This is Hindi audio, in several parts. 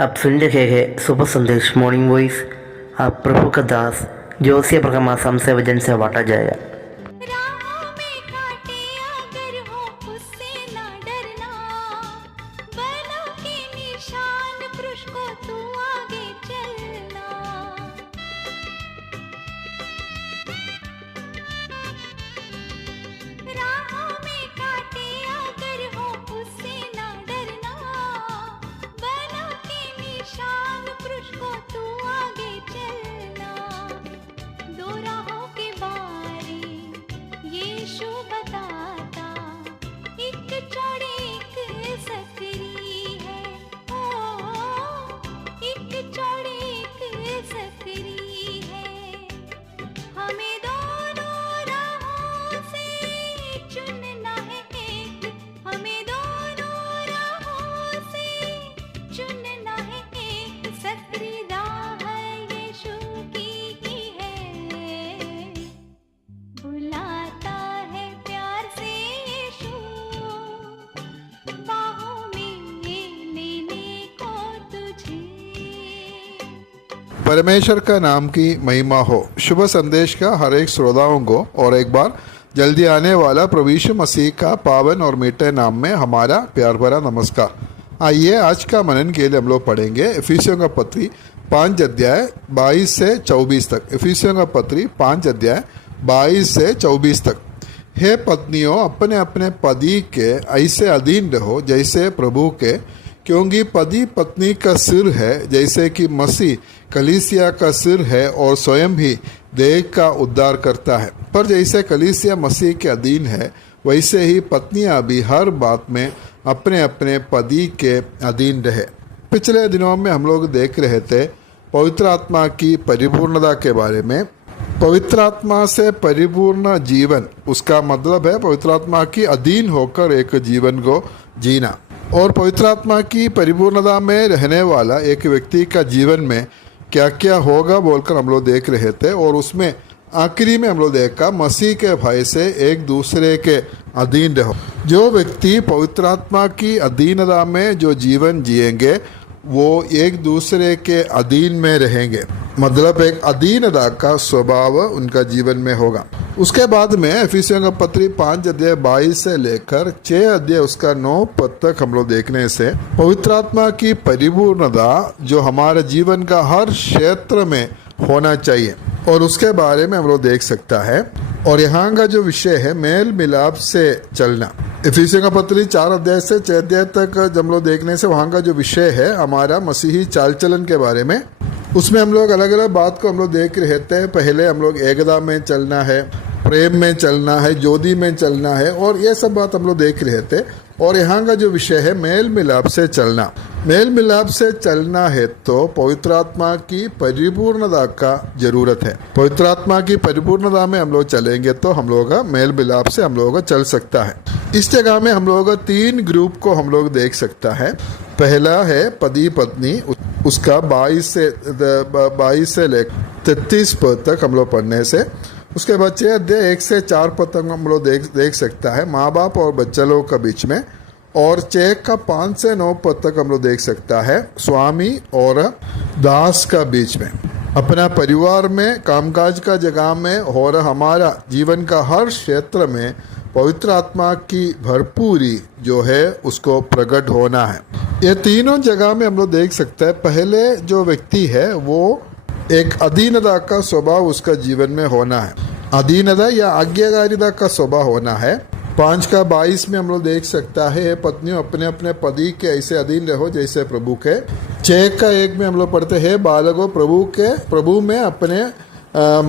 आप सुन रहे हैं सुबह संदेश मॉर्निंग वॉइस। आप प्रभु का दास जोशी अब्राहम आसाम से वजन से बांटा जाएगा। राहों में कांटे अगर हो उससे ना डरना, बलों के निशान पुरुष को तू आगे चलना। राहों में कांटे अगर हो उससे ना डरना, बलों के निशान पुरुष को तू आगे चलना। दो राहों के बारे यीशु बताता, एक चौड़ी एक सकरी है। ओ एक चौड़ी एक सकरी है। हमें दोनों राहों से चुनना है एक, हमें दोनों राहों से चुनना है एक। सकरी राह यीशु की ही है, बुलाता है प्यार से यीशु, बाहों में लेने को तुझे। परमेश्वर का नाम की महिमा हो। शुभ संदेश का हर एक श्रोताओं को और एक बार जल्दी आने वाला प्रभु यीशु मसीह का पावन और मीठे नाम में हमारा प्यार भरा नमस्कार। आइए आज का मनन के लिए हम लोग पढ़ेंगे इफिसियों का पत्री 5 अध्याय 22 से 24 तक। इफिसियों का पत्री 5 अध्याय 22 से 24 तक। हे पत्नियों, अपने अपने पति के ऐसे अधीन रहो जैसे प्रभु के, क्योंकि पति पत्नी का सिर है, जैसे कि मसीह कलीसिया का सिर है और स्वयं ही देह का उद्धार करता है। पर जैसे कलीसिया मसीह के अधीन है, वैसे ही पत्नियां भी हर बात में अपने अपने पति के अधीन रहे। पिछले दिनों में हम लोग देख रहे थे पवित्र आत्मा की परिपूर्णता के बारे में। पवित्र आत्मा से परिपूर्ण जीवन, उसका मतलब है पवित्र आत्मा की अधीन होकर एक जीवन को जीना। और पवित्र आत्मा की परिपूर्णता में रहने वाला एक व्यक्ति का जीवन में क्या क्या होगा बोलकर हम लोग देख रहे थे। और उसमें आखिरी में हम लोग देखा मसीह के भय से एक दूसरे के अधीन रहो। जो व्यक्ति पवित्र आत्मा की अधीनता में जो जीवन जिएंगे वो एक दूसरे के अधीन में रहेंगे, मतलब एक अधीनता का स्वभाव उनका जीवन में होगा। उसके बाद में इफिसियों का पत्री 5 अध्याय 22 से लेकर 6 अध्याय उसका 9 पद तक हम लोग देखने से पवित्र आत्मा की परिपूर्णता जो हमारे जीवन का हर क्षेत्र में होना चाहिए और उसके बारे में हम लोग देख सकता है। और यहाँ का जो विषय है मेल मिलाप से चलना। इफिसियों का पत्री 4 अध्याय से 6 अध्याय तक जब हम लोग देखने से वहाँ का जो विषय है हमारा मसीही चाल चलन के बारे में, उसमें हम लोग अलग अलग बात को हम लोग देख रहे थे। पहले हम लोग एकता में चलना है, प्रेम में चलना है, ज्योति में चलना है, और ये सब बात हम लोग देख रहे थे। और यहाँ का जो विषय है मेल मिलाप से चलना। मेल मिलाप से चलना है तो पवित्र आत्मा की परिपूर्णता का जरूरत है। पवित्र आत्मा की परिपूर्णता में हम लोग चलेंगे तो हम लोग का मेल मिलाप से हम लोग का चल सकता है। इस जगह में हम लोग 3 ग्रुप को हम लोग देख सकता है। पहला है पति पत्नी, उसका 22 से लेकर 33 पद तक हम लोग पढ़ने से। उसके बाद 6 अध्याय 1 से 4 पद तक हम लोग देख सकता है माँ बाप और बच्चा लोग का बीच में। और 6 का 5 से 9 पद तक हम लोग देख सकता है स्वामी और दास का बीच में। अपना परिवार में, कामकाज का जगह में और हमारा जीवन का हर क्षेत्र में पवित्र आत्मा की भरपूरी जो है उसको प्रकट होना है। ये तीनों जगह में हम लोग देख सकते हैं। पहले जो व्यक्ति है वो एक अधीनता का स्वभाव उसका जीवन में होना है, अधीनता या आज्ञाकारिता का स्वभाव होना है। 5 का 22 में हम लोग देख सकता है पत्नियों अपने अपने पति के ऐसे अधीन रहो जैसे प्रभु के। 6 का 1 में हम लोग पढ़ते हैं बालकों प्रभु में अपने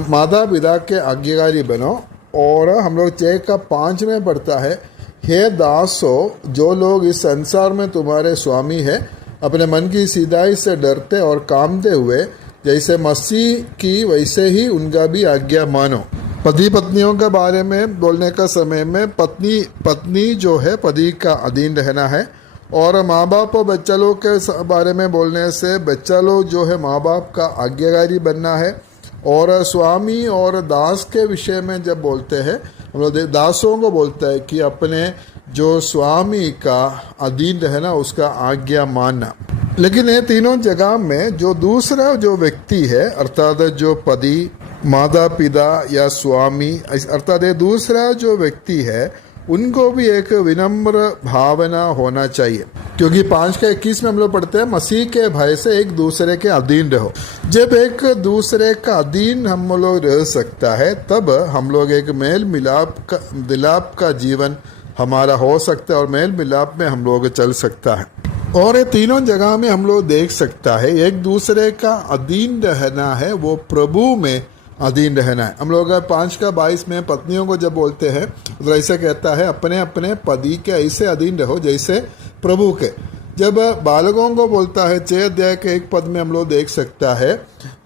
माता पिता के आज्ञाकारी बनो। और हम लोग 6 का 5 में पढ़ता है हे दासो, जो लोग इस संसार में तुम्हारे स्वामी है, अपने मन की सीधाई से डरते और कामते हुए जैसे मसीह की वैसे ही उनका भी आज्ञा मानो। पति पत्नियों के बारे में बोलने का समय में पत्नी जो है पति का अधीन रहना है। और माँ बाप और बच्चा लोग के बारे में बोलने से बच्चा लोग जो है माँ बाप का आज्ञाकारी बनना है। और स्वामी और दास के विषय में जब बोलते हैं हम लोग दासों को बोलते हैं कि अपने जो स्वामी का अधीन रहना, उसका आज्ञा मानना। लेकिन ये तीनों जगह में जो दूसरा जो व्यक्ति है अर्थात जो पति, माता पिता या स्वामी, अर्थात ये दूसरा जो व्यक्ति है उनको भी एक विनम्र भावना होना चाहिए, क्योंकि 5:21 में हम लोग पढ़ते हैं मसीह के भय से एक दूसरे के अधीन रहो। जब एक दूसरे का अधीन हम लोग रह सकता है तब हम लोग एक मेल मिलाप का जीवन हमारा हो सकता है और मेल मिलाप में हम लोग चल सकता है। और ये तीनों जगह में हम लोग देख सकता है एक दूसरे का अधीन रहना है, वो प्रभु में अधीन रहना है। हम लोग 5:22 में पत्नियों को जब बोलते हैं तो ऐसे कहता है अपने अपने पति के ऐसे अधीन रहो जैसे प्रभु के। जब बालकों को बोलता है 6 अध्याय के 1 पद में हम लोग देख सकता है,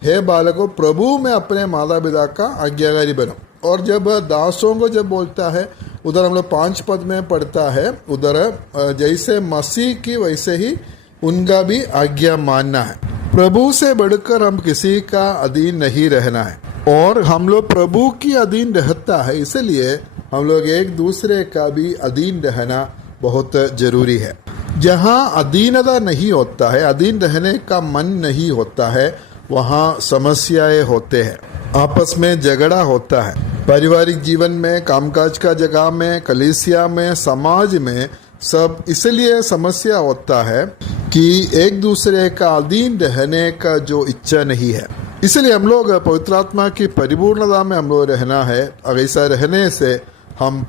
हे बालकों प्रभु में अपने माता पिता का आज्ञाकारी बनो। और जब दासों को जब बोलता है उधर हम लोग 5 पद में पढ़ता है, उधर जैसे मसीह की वैसे ही उनका भी आज्ञा मानना है। प्रभु से बढ़कर हम किसी का अधीन नहीं रहना है और हम लोग प्रभु की अधीन रहता है, इसलिए हम लोग एक दूसरे का भी अधीन रहना बहुत जरूरी है। जहाँ अधीनता नहीं होता है, अधीन रहने का मन नहीं होता है, वहाँ समस्याएं होते हैं, आपस में झगड़ा होता है, पारिवारिक जीवन में, कामकाज का जगह में, कलीसिया में, समाज में, सब इसलिए समस्या होता है कि एक दूसरे का अधीन रहने का जो इच्छा नहीं है। इसलिए हम लोग पवित्र आत्मा की परिपूर्णता में हम लोग रहना है। ऐसा रहने से हम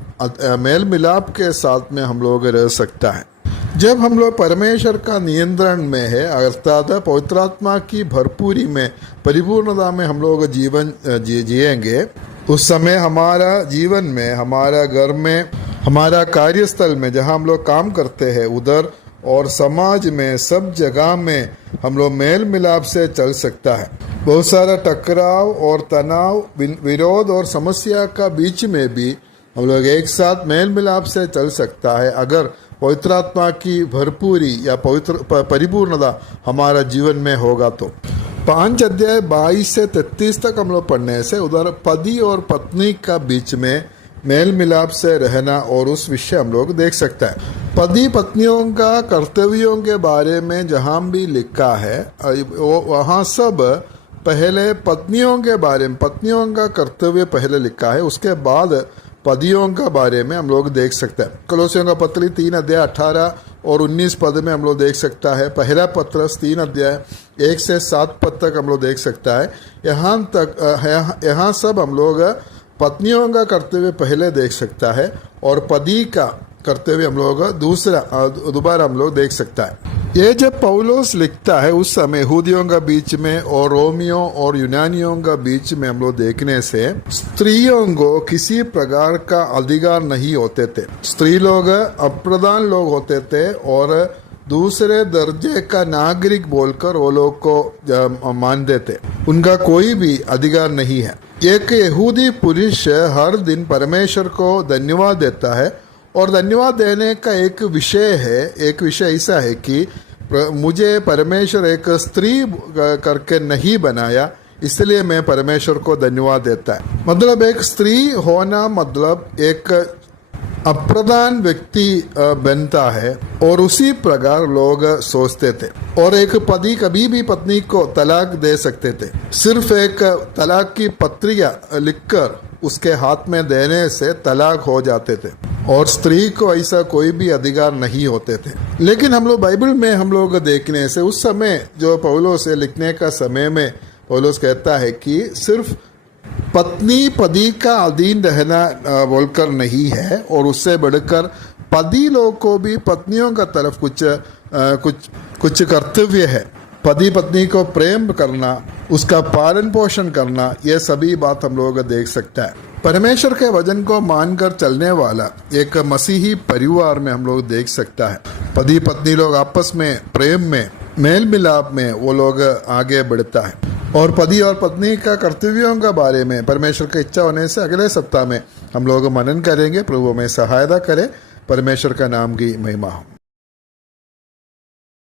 मेल मिलाप के साथ में हम लोग रह सकता है। जब हम लोग परमेश्वर का नियंत्रण में है अर्थात पवित्र आत्मा की भरपूरी में, परिपूर्णता में हम लोग जीवन जिएंगे, उस समय हमारा जीवन में, हमारा घर में, हमारा कार्यस्थल में, जहाँ हम लोग काम करते हैं उधर और समाज में, सब जगह में हम लोग मेल मिलाप से चल सकता है। बहुत सारा टकराव और तनाव, विरोध और समस्या का बीच में भी हम लोग एक साथ मेल मिलाप से चल सकता है अगर पवित्र आत्मा की भरपूरी या परिपूर्णता हमारा जीवन में होगा तो। 5 अध्याय 22 से 33 तक हम लोग पढ़ने से उधर पति और पत्नी का बीच में मेल मिलाप से रहना और उस विषय हम लोग देख सकता है। पति पत्नियों का कर्तव्यों के बारे में जहाँ भी लिखा है वहाँ सब पहले पत्नियों के बारे में, पत्नियों का कर्तव्य पहले लिखा है, उसके बाद पतियों का बारे में हम लोग देख सकते हैं। कलोसियों का पत्र 3 अध्याय 18 और 19 पद में हम लोग देख सकता है। पहला पत्रस 3 अध्याय 1 से 7 पद तक हम लोग देख सकता है। यहाँ सब हम लोग पत्नियों का कर्तव्य पहले देख सकता है और पति का कर्तव्य हम लोग दोबारा हम लोग देख सकता है। ये जब पौलोस लिखता है उस समय यहूदियों का बीच में और रोमियों और यूनानियों का बीच में हम लोग देखने से स्त्रियों को किसी प्रकार का अधिकार नहीं होते थे। स्त्री लोग अप्रधान लोग होते थे और दूसरे दर्जे का नागरिक बोलकर वो लोग को मानते थे, उनका कोई भी अधिकार नहीं है। एक यहूदी पुरुष हर दिन परमेश्वर को धन्यवाद देता है और धन्यवाद देने का एक विषय ऐसा है कि मुझे परमेश्वर एक स्त्री करके नहीं बनाया, इसलिए मैं परमेश्वर को धन्यवाद देता है। मतलब एक स्त्री होना मतलब एक अप्रधान व्यक्ति बनता है और उसी प्रकार लोग सोचते थे। और एक पति कभी भी पत्नी को तलाक दे सकते थे, सिर्फ एक तलाक की पत्रिका लिखकर उसके हाथ में देने से तलाक हो जाते थे और स्त्री को ऐसा कोई भी अधिकार नहीं होते थे। लेकिन हम लोग बाइबल में हम लोग देखने से उस समय जो पौलुस लिखने का समय में पौलुस कहता है कि सिर्फ पत्नी पति का अधीन रहना बोलकर नहीं है और उससे बढ़कर पति लोग को भी पत्नियों का तरफ कुछ कर्तव्य है। पति पत्नी को प्रेम करना, उसका पालन पोषण करना, ये सभी बात हम लोग देख सकता है। परमेश्वर के वचन को मानकर चलने वाला एक मसीही परिवार में हम लोग देख सकता है। पति पत्नी लोग आपस में प्रेम में, मेल मिलाप में वो लोग आगे बढ़ता है। और पति और पत्नी का कर्तव्यों के बारे में परमेश्वर की इच्छा होने से अगले सप्ताह में हम लोग मनन करेंगे। प्रभु में सहायता करे। परमेश्वर का नाम की महिमा हो।